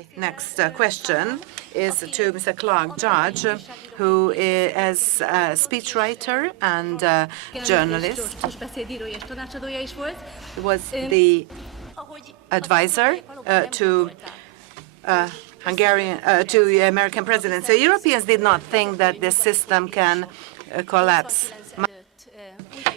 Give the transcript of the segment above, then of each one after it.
My next question is to Mr. Clark Judge, who is a speechwriter and journalist. He was the advisor to the American president. So Europeans did not think that this system can collapse.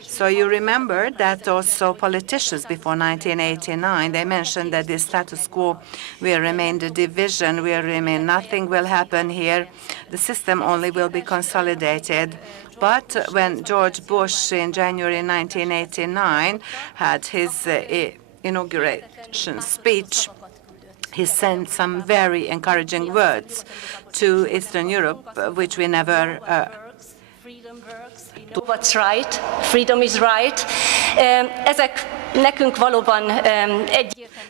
So you remember that also politicians before 1989, they mentioned that the status quo will remain, the division will remain, nothing will happen here, the system only will be consolidated. But when George Bush in January 1989 had his inauguration speech, he sent some very encouraging words to Eastern Europe, which we never do what's right, freedom is right. Ezek nekünk valóban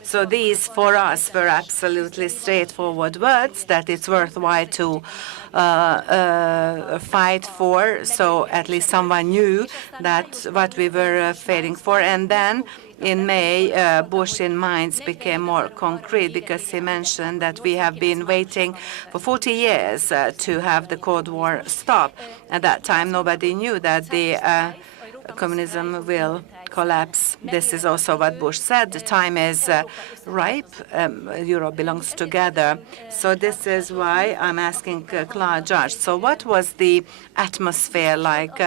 So these for us were absolutely straightforward words that it's worthwhile to fight for. So at least someone knew that what we were fighting for. And then in May, Bush in Mainz became more concrete because he mentioned that we have been waiting for 40 years to have the Cold War stop. At that time, nobody knew that the communism will collapse. This is also what Bush said. The time is ripe. Europe belongs together. So this is why I'm asking Clark Judge. So what was the atmosphere like?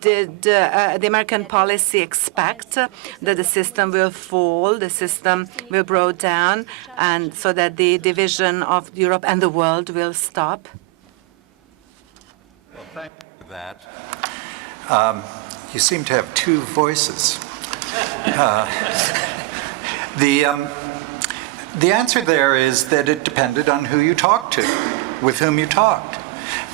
Did the American policy expect that the system will fall, the system will break down, and so that the division of Europe and the world will stop? Well, thank you for that. You seem to have two voices. The answer there is that it depended on who you talked to, with whom you talked.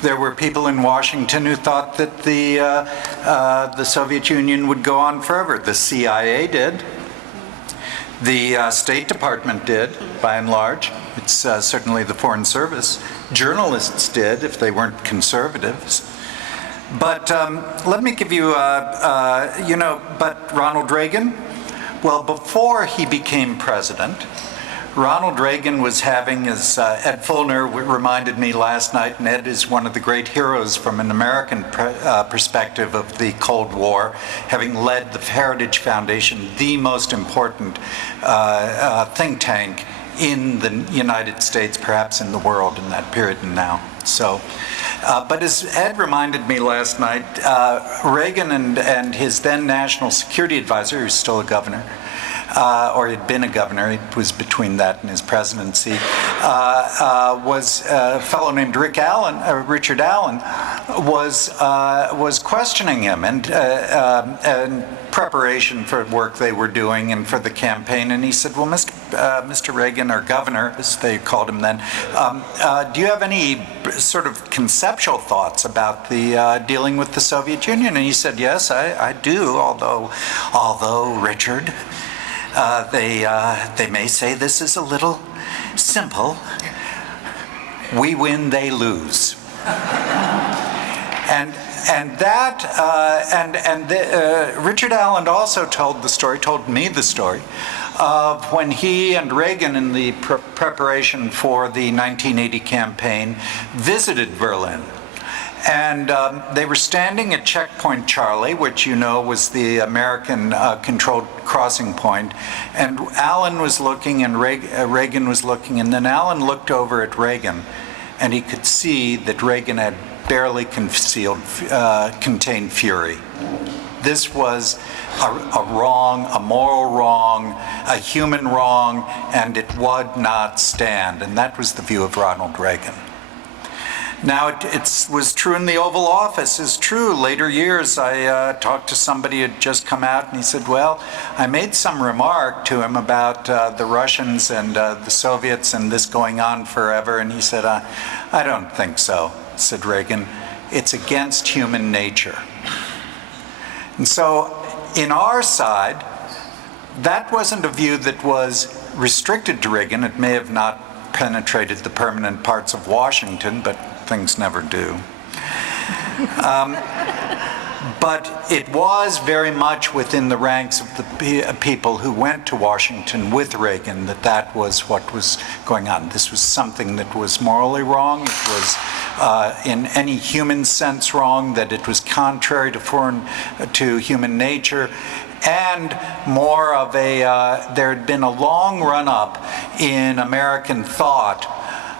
There were people in Washington who thought that the Soviet Union would go on forever. The CIA did. The State Department did, by and large. It's certainly the Foreign Service. Journalists did, if they weren't conservatives. But let me give you, but Ronald Reagan, well, before he became president, Ronald Reagan was having, as Ed Fullner reminded me last night, and Ed is one of the great heroes from an American perspective of the Cold War, having led the Heritage Foundation, the most important think tank in the United States, perhaps in the world in that period and now. So, but as Ed reminded me last night, Reagan and his then National Security Advisor, who's still a governor, or had been a governor, it was between that and his presidency, was a fellow named Richard Allen, was questioning him and preparation for work they were doing and for the campaign. And he said, well, Mr. Reagan, or Governor, as they called him then, do you have any sort of conceptual thoughts about the dealing with the Soviet Union? And he said, yes, I do, although Richard, they may say this is a little simple. We win, they lose. Richard Allen also told me the story of when he and Reagan, in the preparation for the 1980 campaign, visited Berlin. And they were standing at Checkpoint Charlie, which you know was the American controlled crossing point. And Allen was looking and Reagan was looking. And then Allen looked over at Reagan, and he could see that Reagan had barely contained fury. This was a wrong, a moral wrong, a human wrong, and it would not stand. And that was the view of Ronald Reagan. Now, it was true in the Oval Office. It's true. Later years, I talked to somebody who had just come out, and he said, well, I made some remark to him about the Russians and the Soviets and this going on forever. And he said, I don't think so, said Reagan. It's against human nature. And so, in our side, that wasn't a view that was restricted to Reagan. It may have not penetrated the permanent parts of Washington, but things never do. But it was very much within the ranks of the people who went to Washington with Reagan that was what was going on. This was something that was morally wrong. It was in any human sense wrong, that it was contrary to human nature. And more of there had been a long run-up in American thought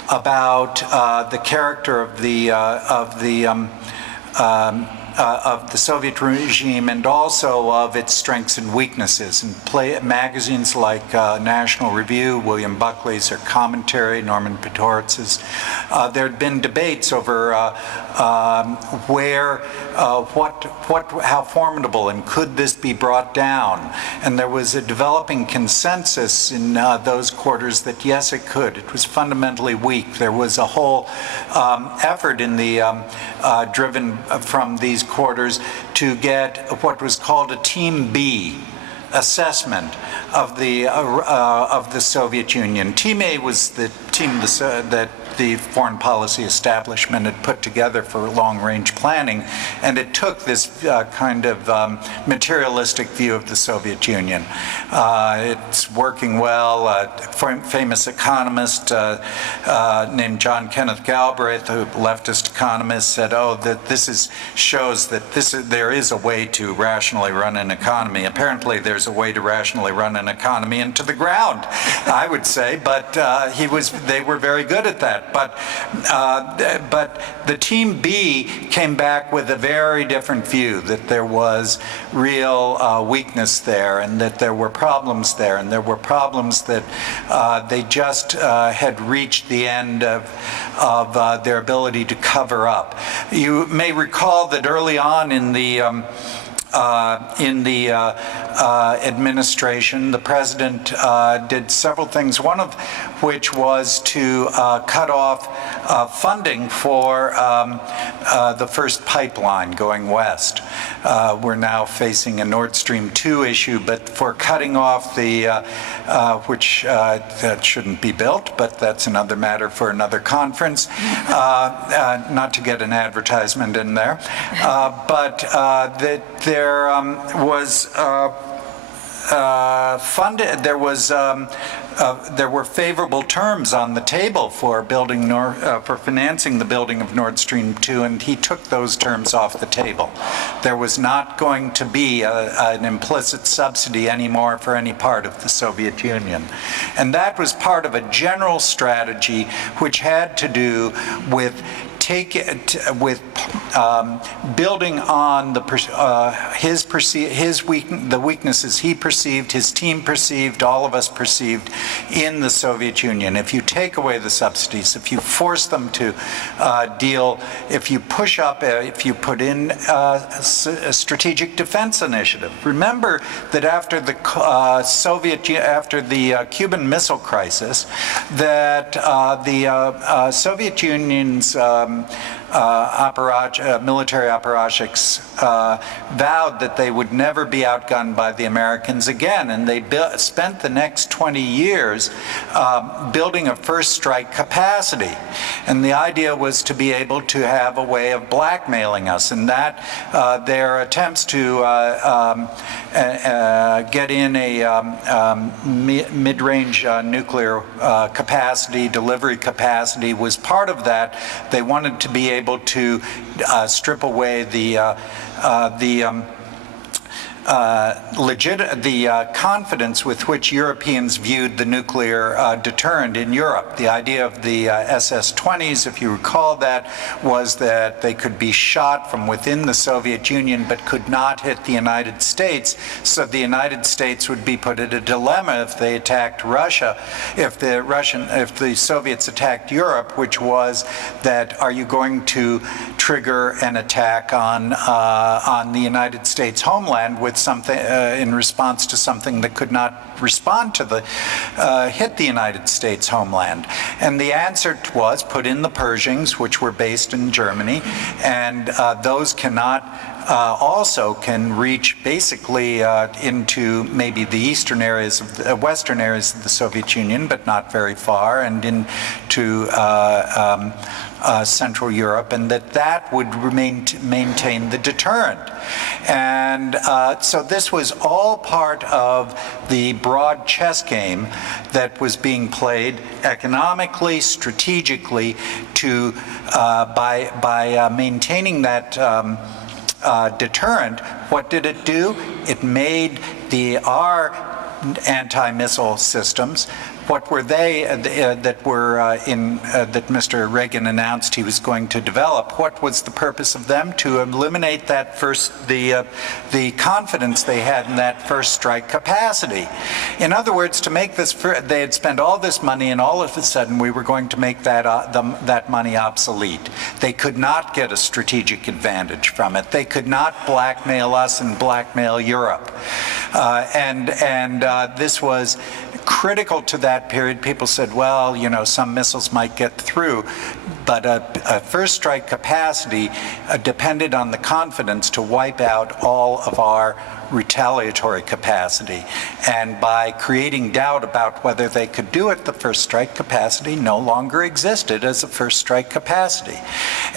about the character of the Soviet regime and also of its strengths and weaknesses. And magazines like National Review, William Buckley's, or Commentary, Norman Podhoretz's, there had been debates over how formidable and could this be brought down. And there was a developing consensus in those quarters that yes, it could. It was fundamentally weak. There was a whole effort in the driven from these quarters to get what was called a Team B assessment of the Soviet Union. Team A was the team that the foreign policy establishment had put together for long-range planning, and it took this kind of materialistic view of the Soviet Union. It's working well. A famous economist named John Kenneth Galbraith, a leftist economist, said, "Oh, that shows that there is a way to rationally run an economy." Apparently, there's a way to rationally run an economy into the ground, I would say, but they were very good at that. But the Team B came back with a very different view, that there was real weakness there, and that there were problems there, and there were problems that they just had reached the end of their ability to cover up. You may recall that early on in the administration, the president did several things, one of which was to cut off funding for the first pipeline going west. We're now facing a Nord Stream 2 issue, but for cutting off which that shouldn't be built, but that's another matter for another conference, not to get an advertisement in there, but that there was funded. There were favorable terms on the table for for financing the building of Nord Stream 2, and he took those terms off the table. There was not going to be an implicit subsidy anymore for any part of the Soviet Union, and that was part of a general strategy which had to do with building on the weaknesses he perceived, his team perceived, all of us perceived in the Soviet Union. If you take away the subsidies, if you force them to if you push up, if you put in a strategic defense initiative. Remember that after the Cuban Missile Crisis, that the Soviet Union's military apparatchiks vowed that they would never be outgunned by the Americans again, and they spent the next 20 years building a first strike capacity. And the idea was to be able to have a way of blackmailing us, and that their attempts to get in a mid-range nuclear capacity, delivery capacity, was part of that. They wanted to be able to strip away the confidence with which Europeans viewed the nuclear deterrent in Europe. The idea of the SS-20s, if you recall that, was that they could be shot from within the Soviet Union but could not hit the United States, so the United States would be put at a dilemma if they attacked Russia, if the Soviets attacked Europe, which was that, are you going to trigger an attack on the United States homeland with something in response to something that could not respond to hit the United States homeland? And the answer was put in the Pershings, which were based in Germany, and those cannot also can reach basically into maybe the eastern areas of the western areas of the Soviet Union, but not very far, and into Central Europe, and that would maintain the deterrent. And so this was all part of the broad chess game that was being played economically, strategically, to by maintaining that deterrent. What did it do? It made our anti-missile systems. What were they that Mr. Reagan announced he was going to develop? What was the purpose of them? To eliminate that the confidence they had in that first strike capacity. In other words, to make this, they had spent all this money, and all of a sudden we were going to make that money obsolete. They could not get a strategic advantage from it. They could not blackmail us and blackmail Europe. This was critical to that period. People said, well, you know, some missiles might get through, but a first strike capacity depended on the confidence to wipe out all of our retaliatory capacity. And by creating doubt about whether they could do it, the first strike capacity no longer existed as a first strike capacity.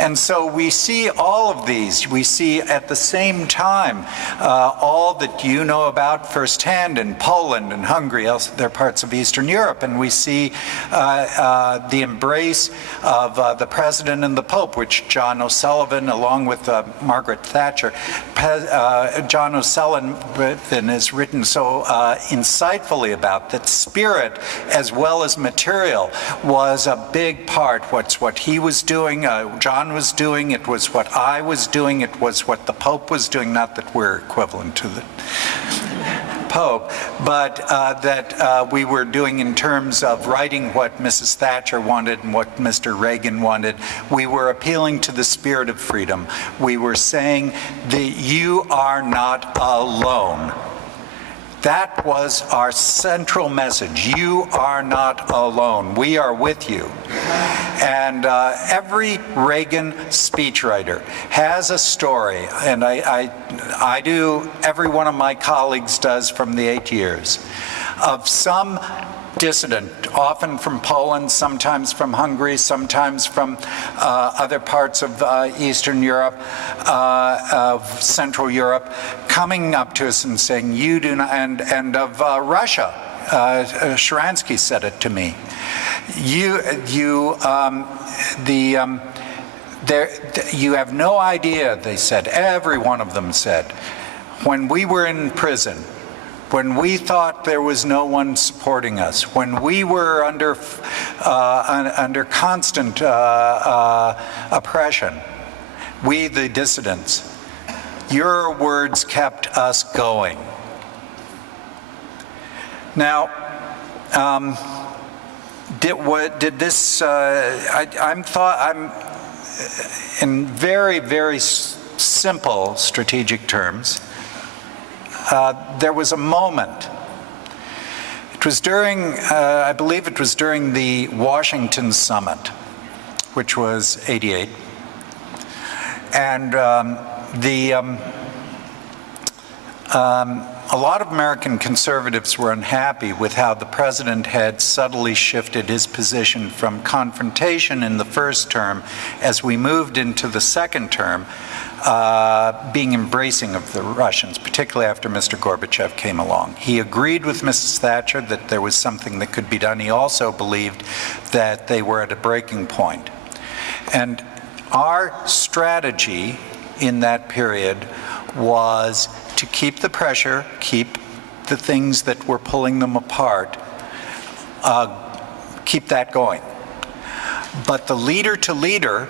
And so we see all of these. We see at the same time all that you know about firsthand in Poland and Hungary, also they're parts of Eastern Europe, and we see the embrace of the President and the Pope, which John O'Sullivan, along with Margaret Thatcher, John O'Sullivan has written so insightfully about, that spirit as well as material was a big part. What he was doing, John was doing, it was what I was doing, it was what the Pope was doing, not that we're equivalent to the Pope, but that we were doing in terms of writing what Mrs. Thatcher wanted and what Mr. Reagan wanted. We were appealing to the spirit of freedom. We were saying that you are not alone. That was our central message. You are not alone. We are with you. And every Reagan speechwriter has a story, and I do, every one of my colleagues does from the 8 years, of some dissident, often from Poland, sometimes from Hungary, sometimes from other parts of Eastern Europe, of Central Europe, coming up to us and saying, you do not, and of Russia. Sharansky said it to me. You have no idea, they said, every one of them said, when we were in prison, when we thought there was no one supporting us, when we were under constant oppression, we the dissidents, your words kept us going. Now, did this? I'm in very, very simple strategic terms. There was a moment. It was during, I believe it was during the Washington summit, which was '88, and a lot of American conservatives were unhappy with how the president had subtly shifted his position from confrontation in the first term as we moved into the second term, being embracing of the Russians, particularly after Mr. Gorbachev came along. He agreed with Mrs. Thatcher that there was something that could be done. He also believed that they were at a breaking point. And our strategy in that period was to keep the pressure, keep the things that were pulling them apart, keep that going. But the leader to leader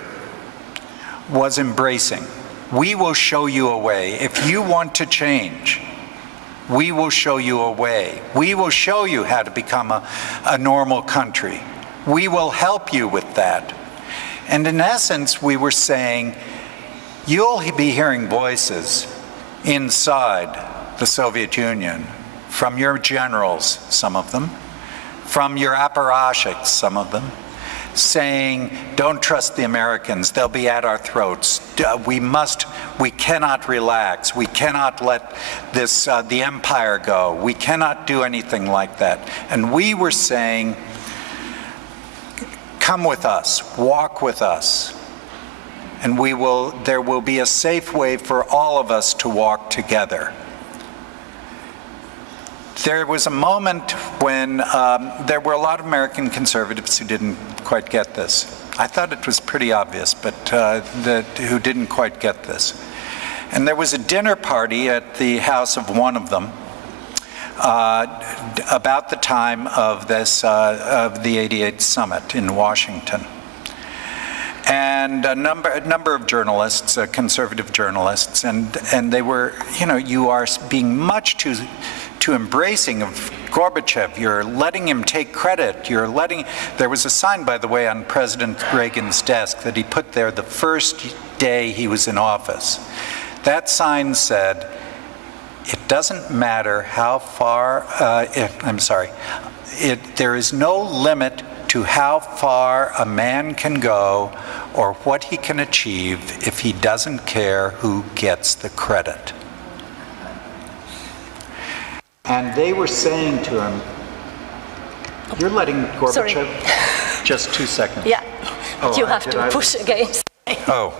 was embracing. We will show you a way. If you want to change, we will show you a way. We will show you how to become a normal country. We will help you with that. And in essence, we were saying, you'll be hearing voices inside the Soviet Union from your generals, some of them, from your apparatchiks, some of them, saying, don't trust the Americans, they'll be at our throats. We cannot relax. We cannot let this, the empire go. We cannot do anything like that. And we were saying, come with us, walk with us, and there will be a safe way for all of us to walk together. There was a moment when there were a lot of American conservatives who didn't quite get this. I thought it was pretty obvious, but who didn't quite get this. And there was a dinner party at the house of one of them about the time of this of the '88 summit in Washington. And a number of journalists, conservative journalists, and they were, you are being much too embracing of Gorbachev. You're letting him take credit. There was a sign, by the way, on President Reagan's desk that he put there the first day he was in office. That sign said, it doesn't matter how far, there is no limit to how far a man can go or what he can achieve if he doesn't care who gets the credit. And they were saying to him, you're letting Gorbachev... Sorry. Just 2 seconds. Yeah, Oh, you have to push against. Oh,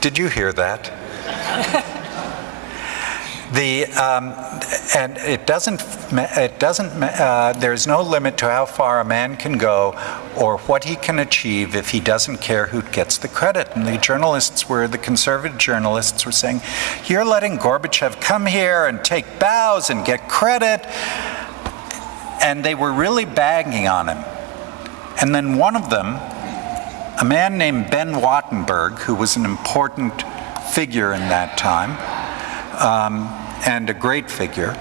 did you hear that? And there's no limit to how far a man can go or what he can achieve if he doesn't care who gets the credit. And the conservative journalists were saying, you're letting Gorbachev come here and take bows and get credit. And they were really bagging on him. And then one of them, a man named Ben Wattenberg, who was an important figure in that time, and a great figure,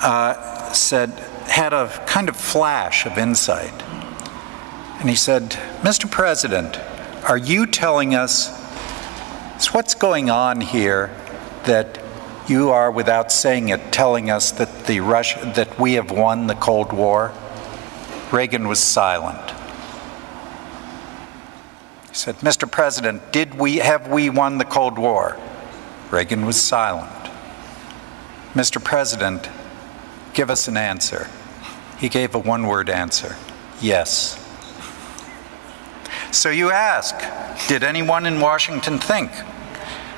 had a kind of flash of insight. And he said, Mr. President, are you telling us, what's going on here that you are, without saying it, telling us that that we have won the Cold War? Reagan was silent. He said, Mr. President, have we won the Cold War? Reagan was silent. Mr. President, give us an answer. He gave a one-word answer, yes. So you ask, did anyone in Washington think?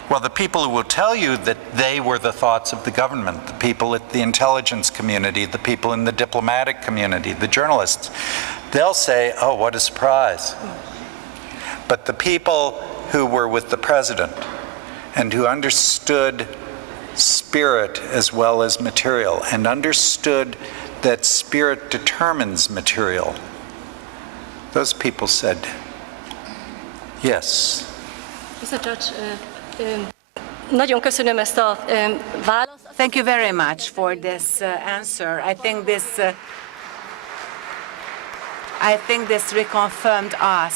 Well, the people who will tell you that they were the thoughts of the government, the people at the intelligence community, the people in the diplomatic community, the journalists, they'll say, oh, what a surprise. But the people who were with the president and who understood spirit as well as material and understood that spirit determines material, those people said, yes. Mr. Judge, nagyon köszönöm ezt a választ. Thank you very much for this answer. I think this reconfirmed us